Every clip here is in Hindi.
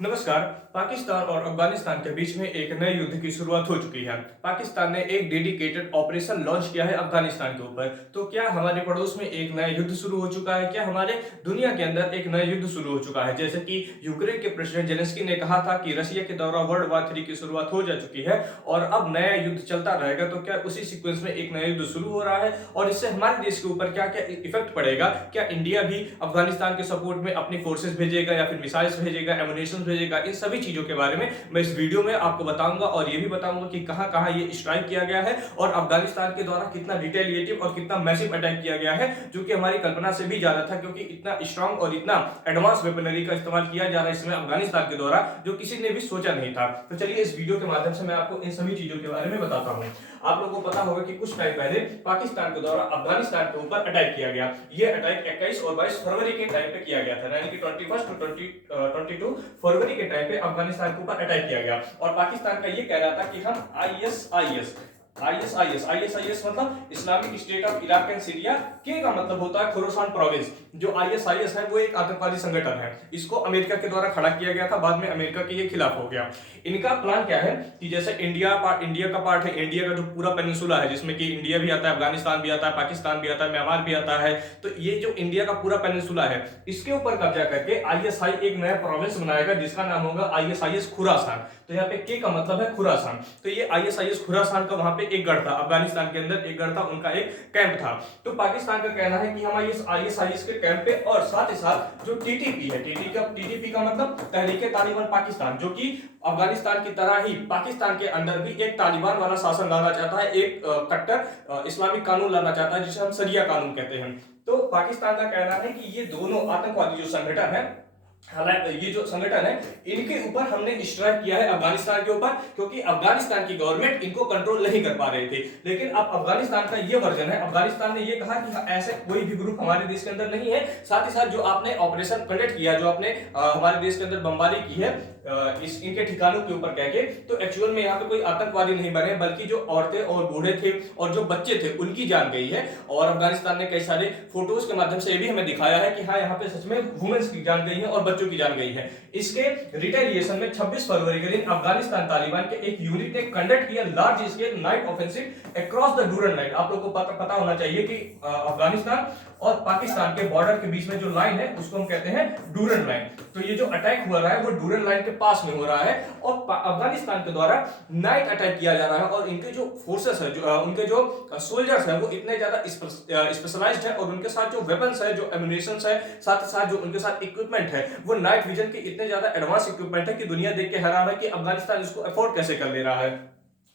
नमस्कार। पाकिस्तान और अफगानिस्तान के बीच में एक नए युद्ध की शुरुआत हो चुकी है। पाकिस्तान ने एक डेडिकेटेड ऑपरेशन लॉन्च किया है अफगानिस्तान के ऊपर। तो क्या हमारे पड़ोस में एक नया युद्ध शुरू हो चुका है? क्या हमारे दुनिया के अंदर एक नया युद्ध शुरू हो चुका है? जैसे कि यूक्रेन के प्रेसिडेंट जेलेंस्की ने कहा था कि रशिया के द्वारा वर्ल्ड वॉर 3 की शुरुआत हो जा चुकी है और अब नया युद्ध चलता रहेगा। तो क्या उसी सीक्वेंस में एक नया युद्ध शुरू हो रहा है और इससे हमारे देश के ऊपर क्या क्या इफेक्ट पड़ेगा? क्या इंडिया भी अफगानिस्तान के सपोर्ट में अपनी फोर्सेस भेजेगा या फिर मिसाइल्स भेजेगा, एमुनेशन भेजेगा? इन सभी चीजों के बारे में मैं इस वीडियो में आपको बताऊंगा और ये भी बताऊंगा कि कहां कहां ये स्ट्राइक किया गया है और अफगानिस्तान के द्वारा कितना रिटेलिएटिव और कितना मैसिव अटैक किया गया है, जो कि हमारी कल्पना से भी ज्यादा था, क्योंकि इतना स्ट्रांग और इतना एडवांस वेपनरी का इस्तेमाल किया जा रहा है इसमें अफगानिस्तान के द्वारा, जो किसी ने भी सोचा नहीं था। तो चलिए इस वीडियो के माध्यम से मैं आपको इन सभी चीजों के बारे में बताता हूं। आप लोगों को पता होगा कि कुछ टाइम पहले पाकिस्तान के द्वारा अफगानिस्तान के ऊपर अटैक किया गया। ये अटैक 21 और 22 फरवरी के टाइम पे किया गया था, यानी कि 21 टू 22 फरवरी के टाइम पे अफगानिस्तान के ऊपर अटैक किया गया और पाकिस्तान का ये कह रहा था कि हम आईएसआईएस मतलब Islamic state of Iraq and Syria के का मतलब होता है खुरासान प्रोविंस। जो आईएसआईएस है वो एक आतंकवादी संगठन है। इसको अमेरिका के द्वारा खड़ा किया गया था, बाद में अमेरिका के ये खिलाफ हो गया। इनका प्लान क्या है कि जैसे इंडिया का पार्ट है, इंडिया का जो पूरा पेनिनसुला है जिसमें कि इंडिया भी आता है, अफगानिस्तान भी आता है, पाकिस्तान भी आता है, म्यांमार भी आता है, तो ये जो इंडिया का पूरा पेनिनसुला है इसके ऊपर कब्जा करके आईएसआई एक नया प्रोविंस बनाएगा जिसका नाम होगा आईएसआईएस खुरासान। तो यहाँ पे के का मतलब है खुरासान। तो ये आईएसआईएस खुरासान का वहां पे एक गढ़ था, अफगानिस्तान के अंदर एक गढ़ था, उनका एक कैंप था। तो पाकिस्तान का कहना है कि हम आईएसआईएस के कैंप पे और साथ ही साथ जो टीटीपी है, टीटीपी का मतलब तहरीके तालिबान पाकिस्तान, जो कि अफगानिस्तान की तरह ही पाकिस्तान के अंदर भी एक तालिबान वाला शासन लाना चाहता है, एक कट्टर इस्लामिक कानून लाना चाहता है जिसे हम शरिया कानून कहते हैं। तो पाकिस्तान का कहना है कि ये दोनों आतंकवादी जो संगठन है, हालांकि ये जो संगठन है इनके ऊपर हमने स्ट्राइक किया है अफगानिस्तान के ऊपर, क्योंकि अफगानिस्तान की गवर्नमेंट इनको कंट्रोल नहीं कर पा रहे थे। लेकिन अब अफगानिस्तान का ये वर्जन है, अफगानिस्तान ने ये कहा कि ऐसे कोई भी ग्रुप हमारे देश के अंदर नहीं है। साथ ही साथ जो आपने ऑपरेशन कंडक्ट किया, जो आपने हमारे देश के अंदर बमबारी की है इनके ठिकानों के ऊपर कह के, तो एक्चुअल में यहाँ पे कोई आतंकवादी नहीं बने, बल्कि जो औरतें और बूढ़े थे और जो बच्चे थे उनकी जान गई है। और अफगानिस्तान ने कई सारे फोटोज के माध्यम से ये भी हमें दिखाया है कि हाँ यहाँ पे सच में वुमेन्स की जान गई है और बच्चों की जान गई है। इसके रिटेलिएशन में 26 फरवरी के दिन अफगानिस्तान तालिबान के एक यूनिट ने कंडक्ट किया large scale night offensive across the Durand line. आप लोगों को पता होना चाहिए कि अफगानिस्तान और पाकिस्तान के बॉर्डर के बीच में जो लाइन है उसको हम कहते हैं डूरन लाइन। तो ये जो अटैक हो रहा है वो डूरन लाइन के पास में हो रहा है और अफगानिस्तान के द्वारा नाइट अटैक किया जा रहा है। और इनके जो फोर्सेस है, जो उनके जो सोल्जर्स है वो इतने ज्यादा स्पेशलाइज्ड है और उनके साथ जो वेपन्स है, जो एम्युनिशंस है, साथ ही साथ जो उनके साथ इक्विपमेंट है वो नाइट विजन के इतने ज्यादा एडवांस इक्विपमेंट है कि दुनिया देख के हैरान है कि अफगानिस्तान इसको अफोर्ड कैसे कर ले रहा है।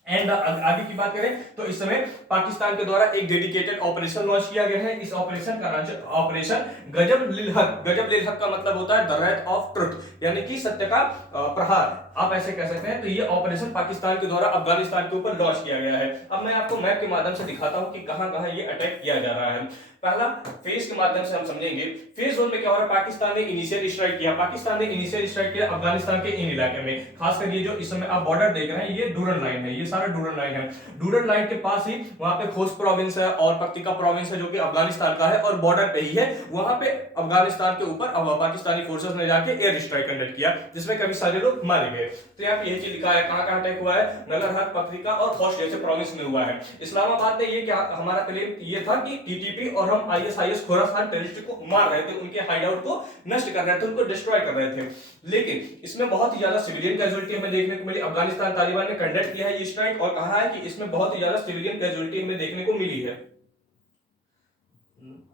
एंड आगे की बात करें तो इस समय पाकिस्तान के द्वारा एक डेडिकेटेड ऑपरेशन लॉन्च किया गया है। इस ऑपरेशन का नाम ऑपरेशन गजब लिल हक। गजब लिल हक का मतलब होता है द रेथ ऑफ ट्रुथ, यानी कि सत्य का प्रहार, आप ऐसे कह सकते हैं। तो ये ऑपरेशन पाकिस्तान के द्वारा अफगानिस्तान के ऊपर लॉन्च किया गया है। अब मैं आपको मैप के माध्यम से दिखाता हूं कि कहां कहां ये अटैक किया जा रहा है। पहला फेज के माध्यम से हम समझेंगे। फेज 1 में क्या हो रहा है, पाकिस्तान ने इनिशियल स्ट्राइक किया। पाकिस्तान ने इनिशियल स्ट्राइक किया अफगानिस्तान के इन इलाके में, खासकर ये जो इस समय आप बॉर्डर देख रहे हैं ये डूरन लाइन है, ये सारा डूरन लाइन है। डूरन लाइन के पास ही वहां पे खोस्ट प्रोविंस है और पक्तिका प्रोविंस है जो कि अफगानिस्तान का है और बॉर्डर पे ही है। वहां पे अफगानिस्तान के ऊपर पाकिस्तानी फोर्सेस ने जाके एयर स्ट्राइक कंडक्ट किया जिसमें कभी सारे लोग मारे गए। तो यहाँ पे यही चीज लिखा है कहां कहां अटैक हुआ है, नगरहर, पक्तिका और खोस्ट जैसे प्रोविंस में हुआ है। इस्लामाबाद में ये क्या हमारा क्लेम ये था कि टीटीपी और हम आईएसआईएस खुरासान टेररिस्ट को मार रहे थे, उनके हाइडआउट को नष्ट कर रहे थे, उनको डिस्ट्रॉय कर रहे थे। लेकिन इसमें बहुत ही ज्यादा सिविलियन कैजुअलिटी हमें देखने को मिली। अफगानिस्तान तालिबान ने कंडक्ट किया है ये स्ट्राइक और कहा है कि इसमें बहुत ही ज्यादा सिविलियन कैजुअलिटी हमें देखने को मिली है।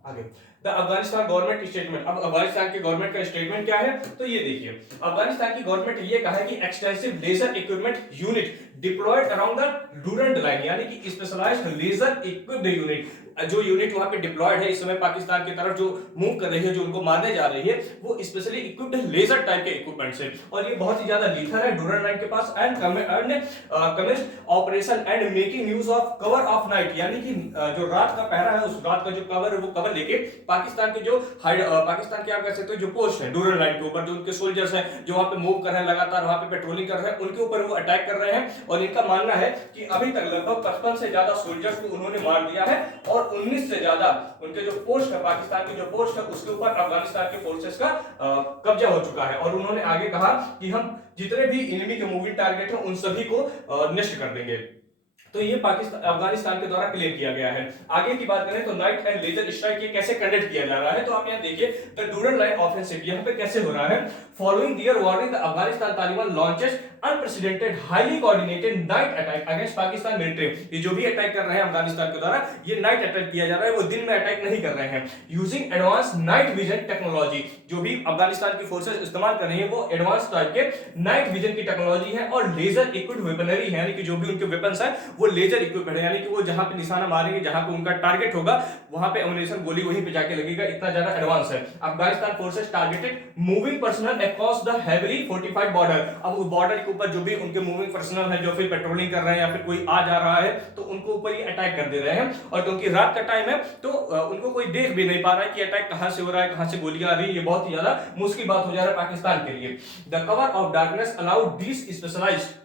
आगे द अफगानिस्तान गवर्नमेंट स्टेटमेंट। अब अफगानिस्तान की गवर्नमेंट का स्टेटमेंट क्या है, तो ये देखिए अफगानिस्तान की गवर्नमेंट ये कहा है कि extensive laser equipment unit deployed around the Durand line, यानी कि स्पेशलाइज्ड लेजर इक्विप्ड यूनिट, जो यूनिट वहां पे डिप्लॉयड है इस समय पाकिस्तान की तरफ जो मूव कर रही है, जो उनको मारने जा रही है, वो स्पेशली इक्विप्ड लेजर टाइप के इक्विपमेंट्स है और ये बहुत ही ज्यादा लीथल है डूरन लाइन के पास। And commenced operation and making use of cover of night, यानी कि जो रात का पहरा है उस रात का जो कवर है वो कवर लेके पाकिस्तान के पाकिस्तान के आप कह सकते हो जो पोस्ट है डूरल लाइन के ऊपर, जो उनके सोल्जर्स हैं जो वहां पे मूव कर रहे हैं, लगातार वहां पे पेट्रोलिंग कर रहे हैं, उनके ऊपर वो अटैक कर रहे हैं। और इनका मानना है कि अभी तक लगभग 55 से ज्यादा सोल्जर्स को उन्होंने मार दिया है और 19 से ज्यादा उनके जो पोस्ट है, पाकिस्तान की जो पोस्ट है उसके ऊपर अफगानिस्तान के फोर्सेस का कब्जा हो चुका है। और उन्होंने आगे कहा कि हम जितने भी एनिमी के मूविंग टारगेट हैं उन सभी को नष्ट कर देंगे। तो ये पाकिस्तान अफगानिस्तान के द्वारा क्लेम किया गया है। आगे की बात करें तो नाइट एंड लेजर स्ट्राइक ये कैसे कंडक्ट किया जा रहा है, तो आप यहाँ देखिए द डूरल लाइन ऑफेंसिव यहाँ पे कैसे हो रहा है। Following their warning the Afghanistan Taliban launches unprecedented highly coordinated night attack against Pakistan military. ये जो भी अटैक कर रहे हैं अफगानिस्तान के द्वारा, ये नाइट अटैक किया जा रहा है, वो दिन में अटैक नहीं कर रहे हैं। Using advance night vision technology, जो भी अफगानिस्तान की फोर्सेस इस्तेमाल कर रही है वो एडवांस टाइप के नाइट विजन की टेक्नोलॉजी है और लेजर इक्विप्ड वेपनरी है, यानी कि जो भी उनके वेपन्स है वो लेजर इक्विप्ड है, यानी कि वो जहां पे निशाना मारेंगे, जहां पे उनका टारगेट होगा वहां पे एमुनेशन गोली वहीं पे जाके लगेगा, इतना ज्यादा एडवांस है। Afghanistan forces targeted moving personal across the heavily fortified border. अब उस बॉर्डर के ऊपर जो भी उनके मूविंग पर्सनल है, जो फिर पेट्रोलिंग कर रहे हैं या फिर कोई आ जा रहा है, तो उनको ऊपर ही अटैक कर दे रहे हैं। और क्योंकि रात का टाइम है तो उनको कोई देख भी नहीं पा रहा है कि अटैक कहां से हो रहा है, कहां से गोलियां आ रही है। ये बहुत ही ज्यादा मुश्किल बात हो जा रहा है पाकिस्तान के लिए। The cover of darkness allowed this specialized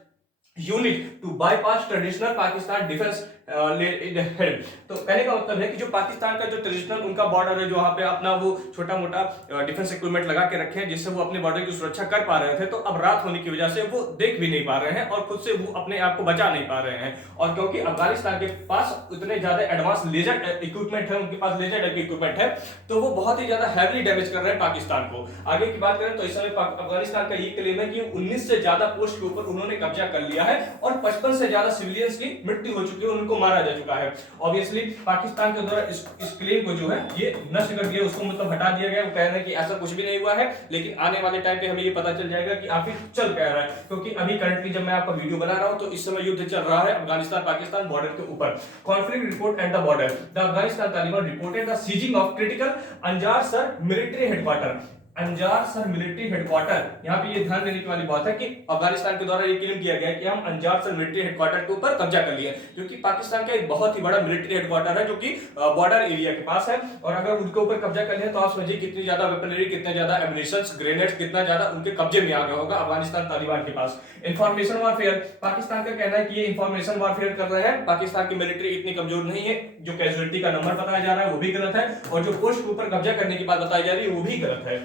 unit to bypass traditional Pakistan defence head. तो कहने का मतलब है कि जो पाकिस्तान का जो ट्रेडिशनल उनका बॉर्डर है, जो वहां पे अपना वो छोटा मोटा डिफेंस इक्विपमेंट लगा के रखे हैं जिससे वो अपने बॉर्डर की सुरक्षा कर पा रहे थे, तो अब रात होने की वजह से वो देख भी नहीं पा रहे हैं और खुद से वो अपने आप को बचा नहीं पा रहे हैं। और क्योंकि अफगानिस्तान के पास इतने ज्यादा एडवांस लेजर इक्विपमेंट है, उनके पास लेजर इक्विपमेंट है, तो वो बहुत ही ज्यादा हैवीली डैमेज कर रहे हैं पाकिस्तान को। आगे की बात करें तो इस समय अफगानिस्तान का ये क्लेम है कि 19 से ज्यादा पोस्ट के ऊपर उन्होंने कब्जा कर लिया है और 55 से ज्यादा सिविलियंस की मृत्यु हो चुकी है, उनको मारा जा चुका है। ऑब्वियसली पाकिस्तान के द्वारा इस क्लेम को जो है ये नष्ट कर दिया, उसको मतलब हटा दिया गया। वो कह रहे हैं कि ऐसा कुछ भी नहीं हुआ है, लेकिन आने वाले टाइम पे हमें ये पता चल जाएगा कि आखिर चल क्या रहा है। क्योंकि अभी करंटली जब मैं आपका वीडियो बना रहा हूं तो इस समय युद्ध चल रहा है अफगानिस्तान पाकिस्तान बॉर्डर के ऊपर। Conflict report at the border, the Afghanistan Taliban reported the seizing of critical अंजार सर मिलिट्री हेडक्वार्टर। अंजार सर मिलिट्री हेडक्वार्टर, यहाँ पे ये ध्यान देने की वाली बात है कि अफगानिस्तान के द्वारा ये क्लेम किया गया कि हम अंजार सर मिलिट्री हेडक्वार्टर के ऊपर कब्जा कर लिए, क्योंकि पाकिस्तान का एक बहुत ही बड़ा मिलिट्री हेडक्वार्टर है जो कि बॉर्डर एरिया के पास है। और अगर उनके ऊपर कब्जा कर लिया तो आप समझिए कितनी ज्यादा वेपनरी, कितने ज्यादा एमुनिशंस, ग्रेनेड्स, कितना ज्यादा उनके कब्जे में आ गया होगा अफगानिस्तान तालिबान के पास। इंफॉर्मेशन वारफेयर, पाकिस्तान का कहना है कि ये इंफॉर्मेशन वारफेयर कर रहे हैं, पाकिस्तान की मिलिट्री इतनी कमजोर नहीं है। जो कैजुअलिटी का नंबर बताया जा रहा है वो भी गलत है, और जो पोस्ट के ऊपर कब्जा करने की बात बताई जा रही है वो भी गलत है।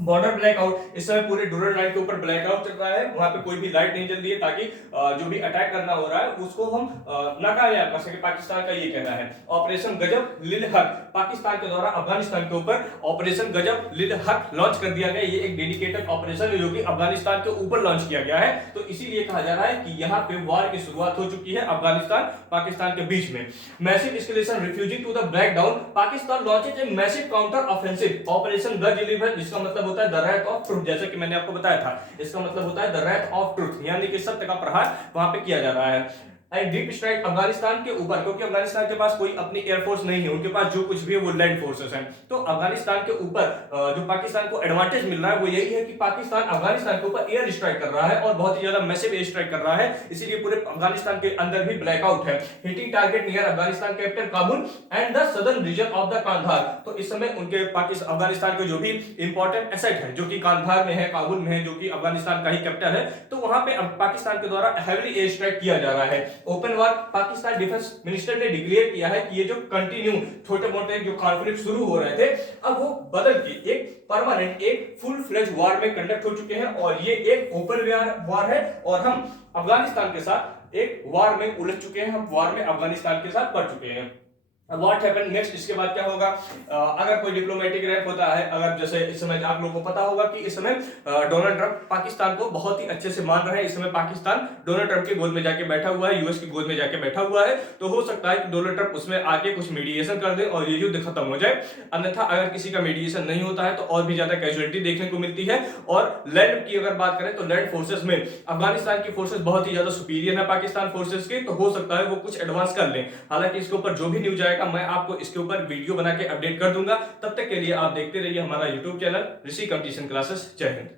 बॉर्डर ब्लैकआउट, इस समय पूरे डूरल लाइन के ऊपर ब्लैकआउट चल रहा है, वहां पे कोई भी लाइट नहीं जल रही है ताकि जो भी अटैक करना हो रहा है उसको हम नाकामयाब कर सके, पाकिस्तान का ये कहना है। ऑपरेशन गजब लिल हक, पाकिस्तान के द्वारा अफगानिस्तान के ऊपर ऑपरेशन गजब लिल हक लॉन्च कर दिया गया। ये एक डेडिकेटेड ऑपरेशन है जो कि अफगानिस्तान के ऊपर लॉन्च किया गया है, तो इसीलिए कहा जा रहा है कि यहाँ पे वार की शुरुआत हो चुकी है अफगानिस्तान पाकिस्तान के बीच में। Massive escalation refusing to the break down, Pakistan launches a massive counter offensive operation गज लिल हक, जिसका मतलब होता है द रैथ ऑफ ट्रुथ, जैसे कि मैंने आपको बताया था, इसका मतलब होता है द रैथ ऑफ ट्रुथ, यानी कि सत्य का प्रहार वहां पे किया जा रहा है। डीप स्ट्राइक अफगानिस्तान के ऊपर, क्योंकि अफगानिस्तान के पास कोई अपनी एयरफोर्स नहीं है, उनके पास जो कुछ भी है वो लैंड फोर्सेस हैं। तो अफगानिस्तान के ऊपर जो पाकिस्तान को एडवांटेज मिल रहा है वो यही है कि पाकिस्तान अफगानिस्तान के ऊपर एयर स्ट्राइक कर रहा है और बहुत ही ज्यादा मैसिव एयर स्ट्राइक कर रहा है, इसीलिए पूरे अफगानिस्तान के अंदर भी ब्लैकआउट है। Hitting target near Afghanistan capital Kabul and the southern region of the Kandahar, तो इस समय उनके पाकिस्तान अफगानिस्तान के जो भी इंपॉर्टेंट एसेट है जो कि कांधार में है, काबुल में है, जो कि अफगानिस्तान का ही कैपिटल है, तो वहां पे पाकिस्तान के द्वारा हैवीली एयर स्ट्राइक किया जा रहा है। ओपन वार, पाकिस्तान डिफेंस मिनिस्टर ने डिक्लेयर किया है कि ये जो कंटिन्यू छोटे मोटे जो कॉन्फ्लिक्ट शुरू हो रहे थे अब वो बदल के एक परमानेंट, एक फुल फ्लेज वार में कंडक्ट हो चुके हैं, और ये एक ओपन वार है और हम अफगानिस्तान के साथ एक वार में उलझ चुके हैं, हम वार में अफगानिस्तान के साथ पड़ चुके हैं। व्हाट हैपन नेक्स्ट, इसके बाद क्या होगा? अगर कोई डिप्लोमेटिक रैप होता है, अगर जैसे इस समय आप लोगों को पता होगा कि इस समय डोनाल्ड ट्रंप पाकिस्तान को बहुत ही अच्छे से मान रहे हैं, इस समय पाकिस्तान डोनाल्ड ट्रंप की गोद में जाके बैठा हुआ है, यूएस की गोद में जाके बैठा हुआ है, तो हो सकता है कि डोनाल्ड ट्रंप उसमें आके कुछ मीडिएशन कर दे और ये युद्ध खत्म हो जाए। अन्यथा अगर किसी का मीडिएशन नहीं होता है तो और भी ज्यादा कैजुअलिटी देखने को मिलती है। और लैंड की अगर बात करें तो लैंड फोर्सेस में अफगानिस्तान की फोर्सेस बहुत ही ज्यादा सुपीरियर है पाकिस्तान फोर्सेस के, तो हो सकता है वो कुछ एडवांस कर लें। हालांकि इसके ऊपर जो भी न्यूज आएगा मैं आपको इसके ऊपर वीडियो बना के अपडेट कर दूंगा। तब तक के लिए आप देखते रहिए हमारा यूट्यूब चैनल ऋषि कंपटीशन क्लासेस। जय हिंद।